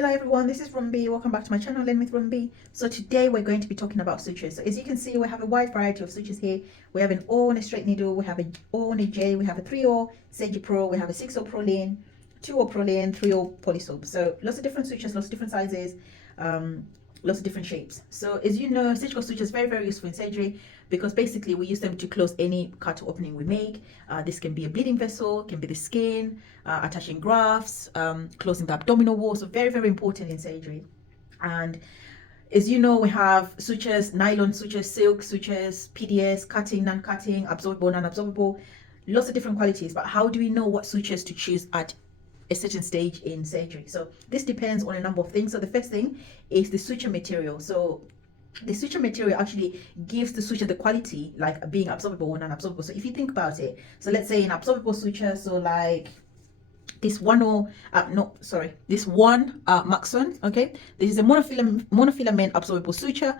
Hello everyone, this is Rumbi. Welcome back to my channel, Learn with Rumbi. So today we're going to be talking about sutures. So as you can see, we have a wide variety of sutures here. We have an O on a straight needle, we have an O on a J, we have a 3O Seiji Pro, we have a 6O Prolene, 2O Prolene, 3O Polysoap. So lots of different sutures, lots of different sizes, lots of different shapes. So as you know, surgical sutures is very, very useful in surgery because basically we use them to close any cut or opening we make. This can be a bleeding vessel, can be the skin, attaching grafts, closing the abdominal wall. So very, very important in surgery. And as you know, we have sutures, nylon sutures, silk sutures, PDS, cutting, non-cutting, absorbable, non-absorbable, lots of different qualities. But how do we know what sutures to choose at a certain stage in surgery? So this depends on a number of things. So the first thing is the suture material. So the suture material actually gives the suture the quality like being absorbable or non-absorbable. So if you think about it, so let's say an absorbable suture, so like this one this one Maxon, okay, this is a monofilament absorbable suture,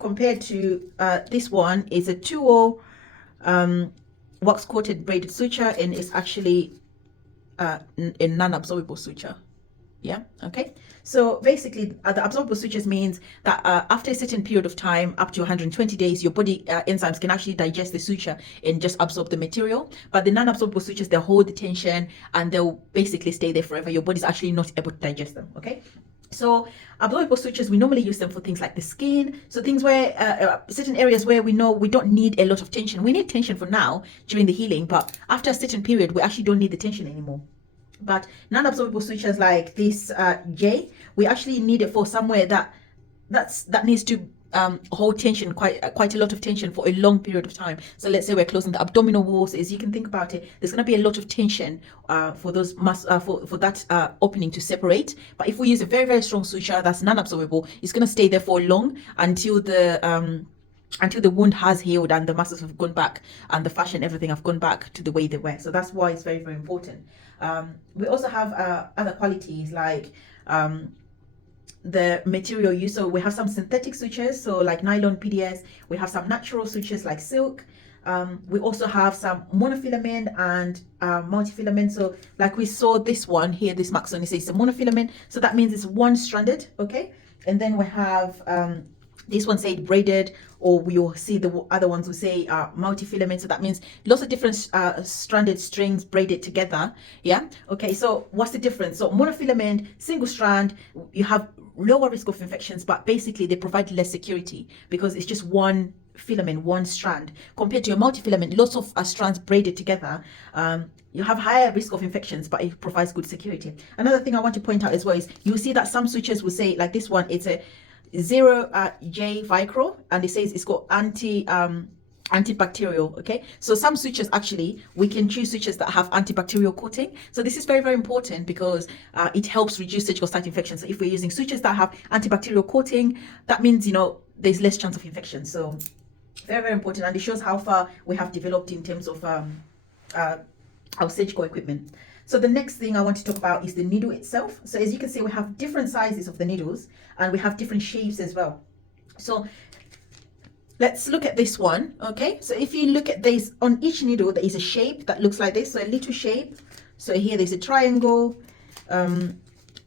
compared to this one is a 2O wax coated braided suture, and it's actually a non-absorbable suture. Yeah, okay. So basically the absorbable sutures means that after a certain period of time, up to 120 days, your body enzymes can actually digest the suture and just absorb the material. But the non-absorbable sutures, they'll hold the tension and they'll basically stay there forever. Your body's actually not able to digest them, okay? So absorbable sutures, we normally use them for things like the skin. So things where certain areas where we know we don't need a lot of tension. We need tension for now during the healing, but after a certain period, we actually don't need the tension anymore. But non-absorbable sutures like this J, we actually need it for somewhere that needs to hold tension, quite a lot of tension for a long period of time. So let's say we're closing the abdominal walls. As you can think about it, there's going to be a lot of tension for those for that opening to separate. But if we use a very, very strong suture that's non-absorbable, it's going to stay there for long until the wound has healed and the muscles have gone back and the fascia and everything have gone back to the way they were. So that's why it's very, very important. We also have other qualities like the material use. So we have some synthetic sutures, so like nylon, PDS. We have some natural sutures like silk. We also have some monofilament and multifilament. So like we saw this one here, this Maxon, it says a monofilament. So that means it's one stranded, okay? And then we have this one said braided, or we'll see the other ones will say multi-filament. So that means lots of different stranded strings braided together. Yeah. Okay. So what's the difference? So monofilament, single strand, you have lower risk of infections, but basically they provide less security because it's just one filament, one strand, compared to a multi-filament, lots of strands braided together. You have higher risk of infections, but it provides good security. Another thing I want to point out as well is you'll see that some sutures will say, like this one, it's a 0J Vicro, and it says it's got antibacterial. Okay, so some sutures actually we can choose sutures that have antibacterial coating. So this is very, very important because it helps reduce surgical site infections. So if we're using sutures that have antibacterial coating, that means, you know, there's less chance of infection. So very, very important, and it shows how far we have developed in terms of our surgical equipment. So the next thing I want to talk about is the needle itself. So as you can see, we have different sizes of the needles and we have different shapes as well. So let's look at this one, okay? So if you look at this, on each needle, there is a shape that looks like this. So a little shape. So here there's a triangle.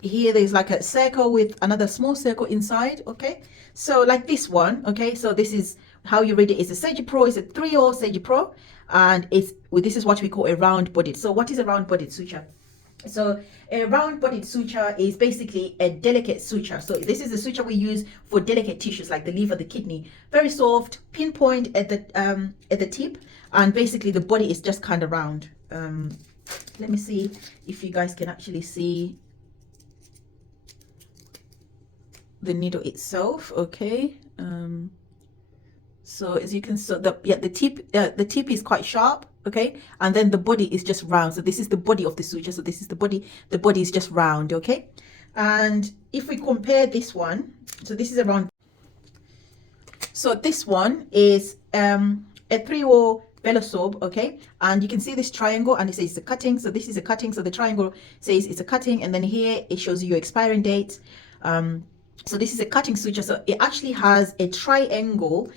Here there's like a circle with another small circle inside, okay? So like this one, okay? So this is how you read it. It's a Seiji Pro, it's a 3O Seiji Pro. And this is what we call a round bodied. So what is a round bodied suture? So a round bodied suture is basically a delicate suture. So this is a suture we use for delicate tissues like the liver, the kidney. Very soft, pinpoint at the tip, and basically the body is just kind of round. Let me see if you guys can actually see the needle itself. Okay. So as you can see, the tip is quite sharp, okay, and then the body is just round. So this is the body of the suture. So this is the body is just round, okay. And if we compare this one, so this is a round. So this one is a 3O Velosorb, okay, and you can see this triangle and it says it's a cutting. So this is a cutting. So the triangle says it's a cutting, and then here it shows you your expiring date. So this is a cutting suture. So it actually has a triangle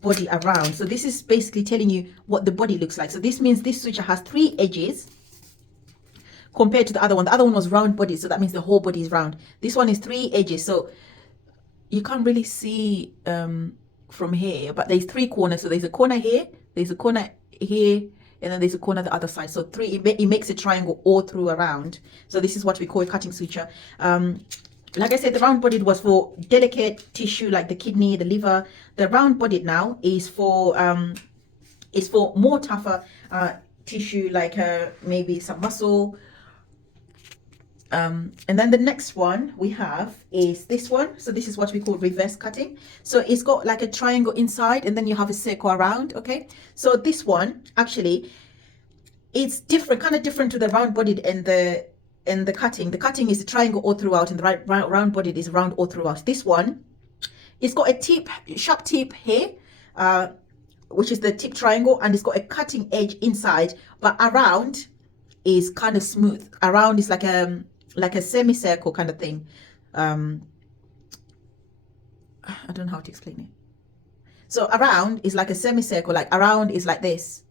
body around. So this is basically telling you what the body looks like. So this means this suture has 3 edges compared to the other one. The other one was round body, so that means the whole body is round. This one is 3 edges, so you can't really see from here, but there's 3 corners. So there's a corner here, there's a corner here, and then there's a corner the other side. So 3, it makes a triangle all through around. So this is what we call a cutting suture. Like I said, the round bodied was for delicate tissue like the kidney, the liver. The round bodied now is for more tougher tissue like maybe some muscle. And then the next one we have is this one. So this is what we call reverse cutting. So it's got like a triangle inside and then you have a circle around. Okay, so this one actually, it's different, kind of different to the round bodied and the cutting. The cutting is a triangle all throughout, and the round bodied is round all throughout. This one, it's got a tip, sharp tip here, which is the tip triangle, and it's got a cutting edge inside, but around is kind of smooth. Around is like a semicircle kind of thing. I don't know how to explain it. So around is like a semicircle, like around is like this,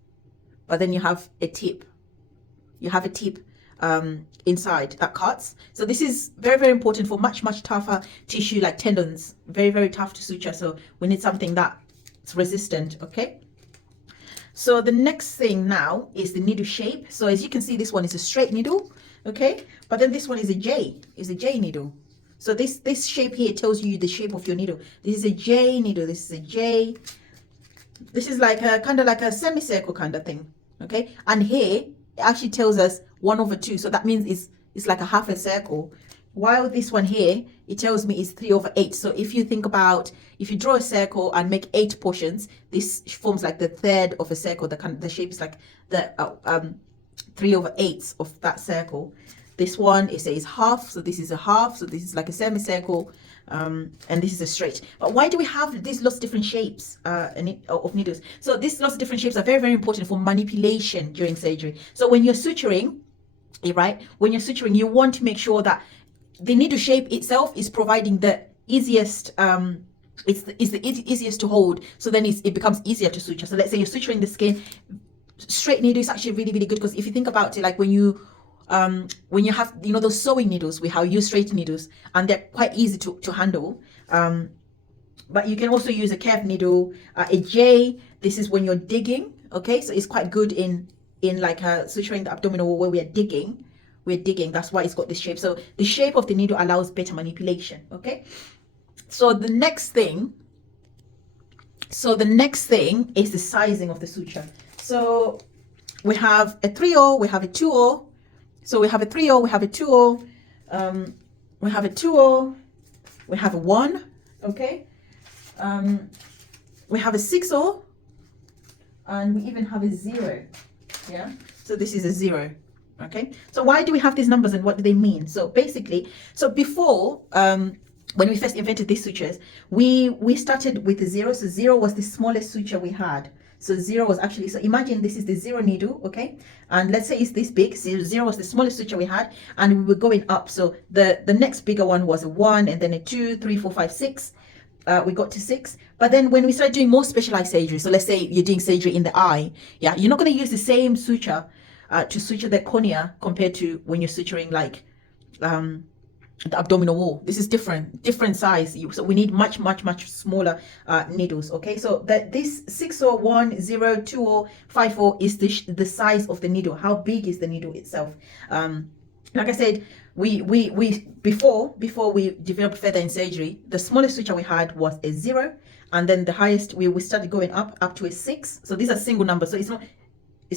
but then you have a tip. You have a tip inside that cuts. So this is very, very important for much tougher tissue like tendons. Very, very tough to suture. So we need something that's resistant. Okay. So the next thing now is the needle shape. So as you can see, this one is a straight needle. Okay, but then this one is a J needle. So this shape here tells you the shape of your needle. This is a J needle. This is a J. This is like a kind of like a semicircle kind of thing. Okay, and here it actually tells us 1/2. So that means it's like a half a circle. While this one here, it tells me it's 3/8. So if you think about, if you draw a circle and make 8 portions, this forms like the third of a circle. The shape is like the 3/8 of that circle. This one, it says half, so this is a half, so this is like a semicircle, and this is a straight. But why do we have these lots of different shapes of needles? So these lots of different shapes are very, very important for manipulation during surgery. So when you're suturing, right, when you're suturing, you want to make sure that the needle shape itself is providing the easiest it's the easiest to hold, so then it becomes easier to suture. So let's say you're suturing the skin, straight needle is actually really, really good, because if you think about it, like when you have, you know, those sewing needles, we have use straight needles and they're quite easy to handle, but you can also use a curved needle. A J, this is when you're digging. Okay, so it's quite good in like suturing the abdominal wall where we're digging. That's why it's got this shape. So the shape of the needle allows better manipulation. Okay, so the next thing is the sizing of the suture. So we have a 3/0, we have a 2/0. So we have a 3/0, we have a 2/0, we have a 2/0, we have a 1. Okay, we have a 6/0, and we even have a 0. Yeah, so this is a 0. Okay, so why do we have these numbers and what do they mean? So basically, so before, when we first invented these sutures, we started with a 0. So 0 was the smallest suture we had. So 0 was actually, so imagine this is the 0 needle. Okay, and let's say it's this big. So 0 was the smallest suture we had, and we were going up. So the next bigger one was a 1, and then a 2, 3, 4, 5, 6. We got to 6. But then when we started doing more specialized surgery, so let's say you're doing surgery in the eye, yeah, you're not going to use the same suture to suture the cornea compared to when you're suturing like the abdominal wall. This is different size. So we need much smaller needles. Okay, so this 6/0, 1, 0, 2/0, 5/0 is the size of the needle. How big is the needle itself? Like I said, we before we developed further in surgery, the smallest suture we had was a 0, and then the highest we started going up to a 6. So these are single numbers. So it's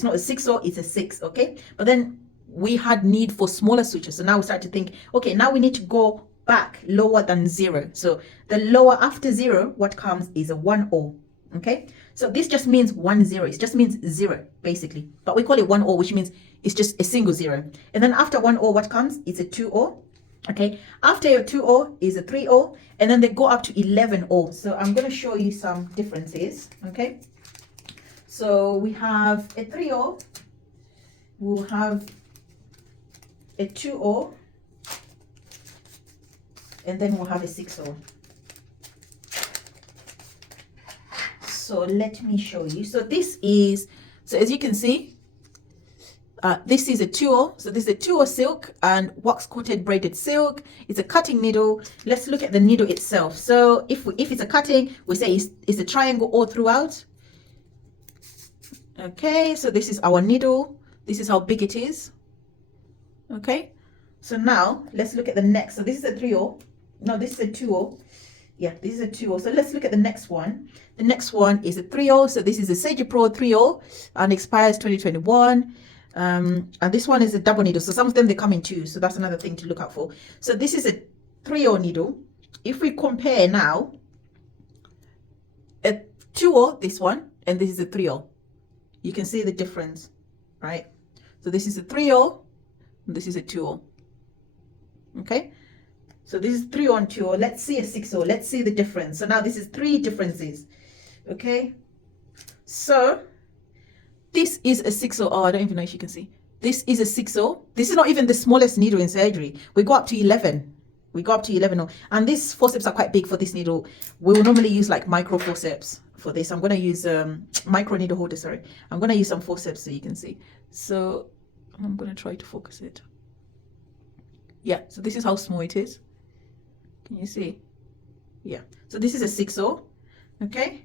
not a 6/0, it's a 6. Okay, but then we had need for smaller sutures. So now we start to think, okay, now we need to go back lower than 0. So the lower after 0, what comes is a 1/0. Okay, so this just means 1/0. It just means 0 basically, but we call it 1/0, which means it's just a single 0. And then after 1/0, what comes? It's a 2/0. Okay, after your 2/0 is a 3/0, and then they go up to 11/0. So I'm going to show you some differences. Okay, so we have a 3/0, we'll have a 2/0, and then we'll have a 6/0. So let me show you. So this is, so as you can see, This is a 2 so this is a 2 silk and wax coated braided silk. It's a cutting needle. Let's look at the needle itself. So if it's a cutting, we say it's a triangle all throughout. Okay, so this is our needle. This is how big it is. Okay, so now let's look at the next. So this is a 3/0. No, this is a 2/0. Yeah, this is a 2/0. So let's look at the next one. The next one is a 3/0. So this is a Sage Pro 3/0 and expires 2021. And this one is a double needle. So some of them they come in two. So that's another thing to look out for. So this is a 3/0 needle. If we compare now a 2/0, this one, and this is a 3/0, you can see the difference, right? So this is a 3/0, and this is a 2/0. Okay. So this is 3/0 and 2/0. Let's see a 6/0. Let's see the difference. So now this is 3 differences. Okay. So this is a 6/0. Oh, I don't even know if you can see. This is a 6/0. This is not even the smallest needle in surgery. We go up to 11. We go up to 11. And these forceps are quite big for this needle. We will normally use like micro forceps for this. I'm going to use micro needle holder. Sorry. I'm going to use some forceps so you can see. So I'm going to try to focus it. Yeah. So this is how small it is. Can you see? Yeah. So this is a 6/0. Okay.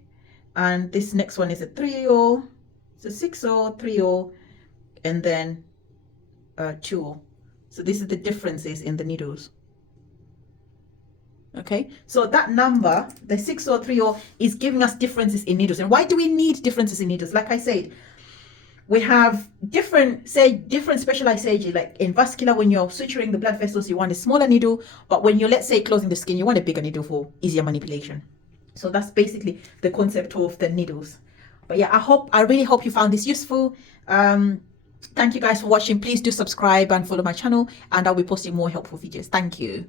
And this next one is a 3/0. So 6/0, 3/0, and then 2/0. So these are the differences in the needles. Okay, so that number, the 6/0, 3/0, is giving us differences in needles. And why do we need differences in needles? Like I said, we have different specialized surgery. Like in vascular, when you're suturing the blood vessels, you want a smaller needle. But when you're, let's say, closing the skin, you want a bigger needle for easier manipulation. So that's basically the concept of the needles. But yeah, I really hope you found this useful. Thank you guys for watching. Please do subscribe and follow my channel, and I'll be posting more helpful videos. Thank you.